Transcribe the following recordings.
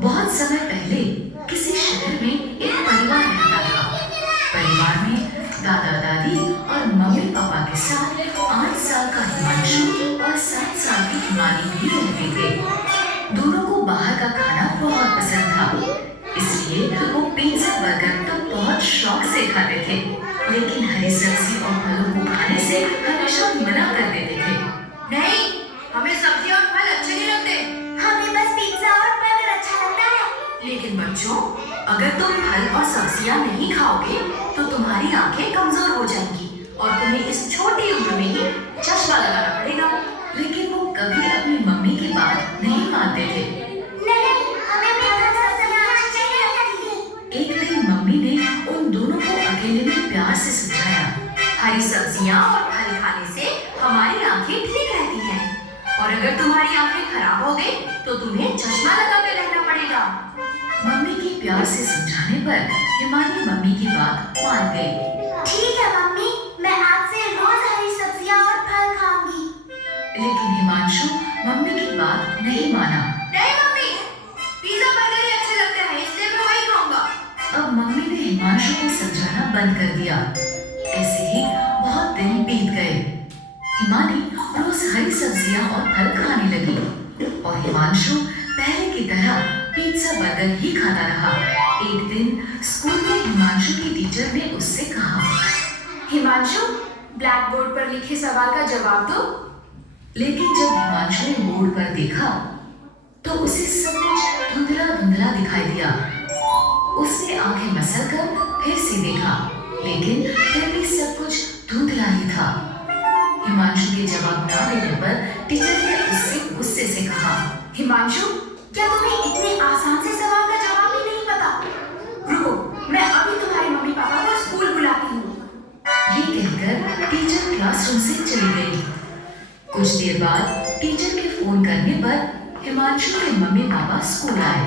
बहुत समय पहले किसी शहर में एक परिवार रहता था। परिवार में दादा दादी और मम्मी पापा के साथ 8 साल का हिमांशु और 7 साल की हिमानी भी रहते थे। दोनों को बाहर का खाना बहुत पसंद था, इसलिए वो पिज्जा बर्गर तो बहुत शौक से खाते थे, लेकिन हरी सब्जी और फलों को खाने से हमेशा मना कर देते थे। नहीं, हमें सब्जी और फल अच्छे नहीं लगते। हमें बस पिज्जा और बर्गर अच्छा लगता है। लेकिन बच्चों, अगर तुम फल और सब्जियां नहीं खाओगे तो तुम्हारी आंखें कमजोर हो जाएंगी और तुम्हें इस छोटी उम्र में ही चश्मा लगाना पड़ेगा। लेकिन वो कभी अपनी मम्मी की बात नहीं मानते थे। नहीं, हमें फल और सब्जियां अच्छी नहीं लगती। एक दिन मम्मी ने उन दोनों को अकेले में प्यार से समझाया, हरी सब्जियां और फल खाने से हमारी आंखें ठीक रहती हैं, और अगर तुम्हारी आंखें खराब हो गई तो तुम्हें चश्मा लगा के रहना पड़ेगा। मम्मी की प्यार से समझाने पर हिमानी मम्मी की बात मान गई। ठीक है मम्मी, मैं आज से रोज हरी सब्जियां और फल खाऊंगी। लेकिन हिमांशु मम्मी की बात नहीं माना। नहीं मम्मी, पिज्जा बर्गर ही अच्छे लगते हैं, इसलिए मैं वही खाऊंगा। अब मम्मी ने हिमांशु को समझाना बंद कर दिया। ऐसे ही बहुत दिन बीत गए। हिमानी रोज हरी सब्जियां और फल खाने लगी और हिमांशु पहले की तरह पिज्जा बर्गर ही खाता रहा। एक दिन स्कूल में हिमांशु की टीचर ने उससे कहा, हिमांशु, ब्लैक बोर्ड पर लिखे सवाल का जवाब दो। लेकिन जब हिमांशु ने बोर्ड पर देखा तो उसे सब कुछ धुंधला धुंधला दिखाई दिया। उसने आंखें मसलकर फिर से देखा, लेकिन फिर भी सब कुछ धुंधला ही था। हिमांशु के जवाब ना देने पर टीचर ने उससे गुस्से से कहा, हिमांशु, क्या तुम्हें इतने आसान से सवाल का जवाब ही नहीं पता? रुको, मैं अभी तुम्हारे मम्मी पापा को स्कूल बुलाती हूँ। ये कहकर टीचर क्लासरूम से चली गई। कुछ देर बाद टीचर के फोन करने पर हिमांशु के मम्मी पापा स्कूल आए।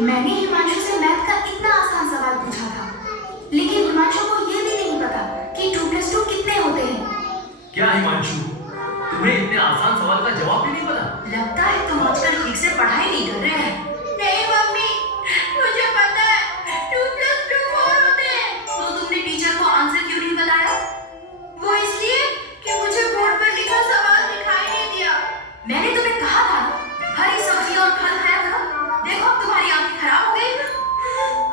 मैंने हिमांशु से मैथ का इतना आसान सवाल पूछा था, लेकिन हिमांशु को ये भी नहीं पता कि 2+2 कितने होते हैं। क्या हिमांशु, तुम्हें इतने आसान सवाल का जवाब भी नहीं पता? लगता है तुम आजकल ठीक से पढ़ाई नहीं कर रहे हैं। नहीं मम्मी, मुझे पता है 2+2 4 होते हैं। तो तुमने टीचर को आंसर क्यों नहीं बताया? वो इसलिए कि मुझे बोर्ड पर लिखा सवाल दिखाई नहीं दिया। मैंने तुम्हें कहा था ना, हरी सब्जी और फल खाया करो। देखो अब तुम्हारी आंखें खराब हो गई।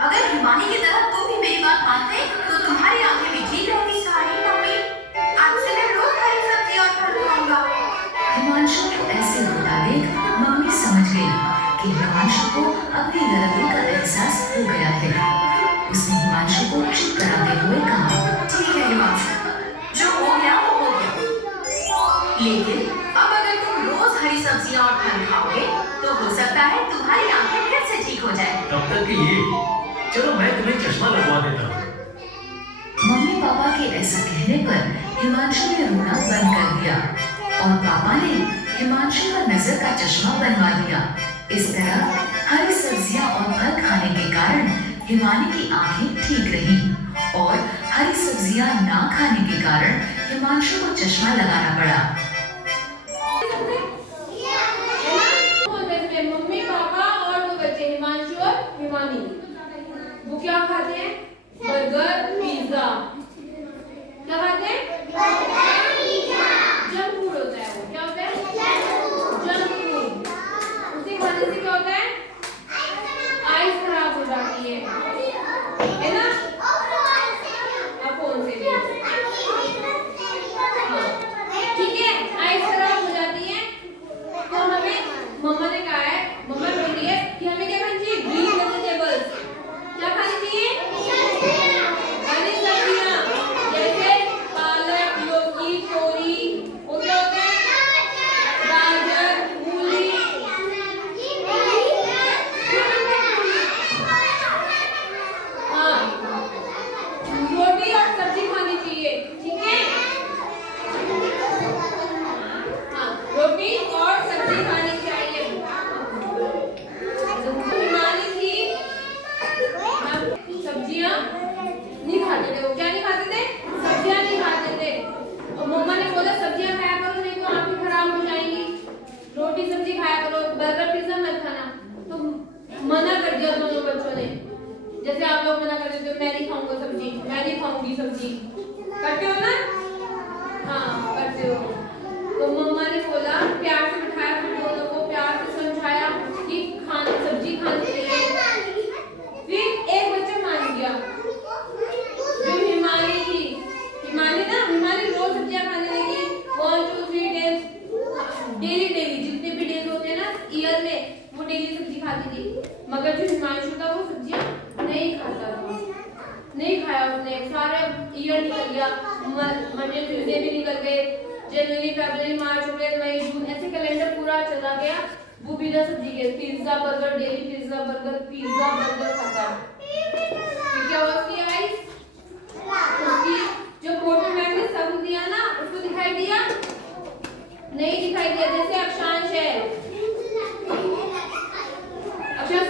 अगर हिमानी की तरह तुम भी मेरी बात मानते तो तुम्हारी आंखें भी ठीक रहती। सॉरी मम्मी, आज से मैं रोज हरी सब्जी और फल खाऊंगा। हिमांशु को ऐसे होता देख मम्मी समझ गई कि हिमांशु को अपनी गलती का एहसास हो गया है। उसने हिमांशु को चुप कराते हुए कहा, ठीक है हिमांशु, जो हो गया वो हो गया। लेकिन अब अगर तुम रोज हरी सब्जियां और फल खाओगे तो हो सकता है तुम्हारी आंखें फिर से ठीक हो जाए। तब तक के लिए चलो मैं तुम्हें चश्मा लगवा देता हूँ। मम्मी पापा के ऐसा कहने पर हिमांशु ने रोना बंद कर दिया और पापा ने हिमांशु का नजर का चश्मा बनवा दिया। इस तरह हरी सब्जियां और फल खाने के कारण हिमानी की आंखें ठीक रहीं और हरी सब्जियां ना खाने के कारण हिमांशु को चश्मा लगाना पड़ा। मम्मी पापा और 2 बच्चे हिमांशु और हिमानी, वो क्या खाते हैं? Burger, pizza. क्या खाते हैं? जंक फूड होता है। वो क्या होता है? Junk food. उसे खाने से क्या होता है? आइस खराब हो जाती है ना? अब फोन से भी ठीक है, आइस खराब हो जाती है। तो हमें मम्मा ने कहा है, मम्मा बोल रही है कि हमें क्या खानी चाहिए? Green vegetables. क्या खानी चाहिए? हरी सब्जियां, जैसे पालक, लौकी, मना कर दिया दोनों बच्चों ने। जैसे आप लोग मना कर देते हो मैं नहीं खाऊंगा सब्जी, मैं नहीं खाऊंगी सब्जी, करते हो ना? हाँ करते हो। तो मम्मा ने बोला, प्यार से बिठाया, फिर दोनों को प्यार से समझाया कि सब्जी खानी चाहिए। फिर एक बच्चा मान गया, जो हिमाली थी। हिमाली रोज सब्जियां खाने लगी। 1 2 3 डेज डेली जितने भी डेज होते हैं ना ईयर में, वो डेली सब्जी खाती थी। मगर जो हिमांशु था वो सब्जियां नहीं खाता था, नहीं खाया उसने। सारे ईयर निकल गया, मंडे ट्यूसडे भी निकल गए, जनवरी फरवरी मार्च अप्रैल मई जून, ऐसे कैलेंडर पूरा चला गया। वो बिना सब्जी के pizza burger, daily pizza burger खाता। फिर क्या हुआ उसकी आईज? उसकी जो फोटो मैम ने सब दिया ना, उसको दिखाई दिया? नहीं दिखाई दिया। जैसे अक्षांश है, अक्षांश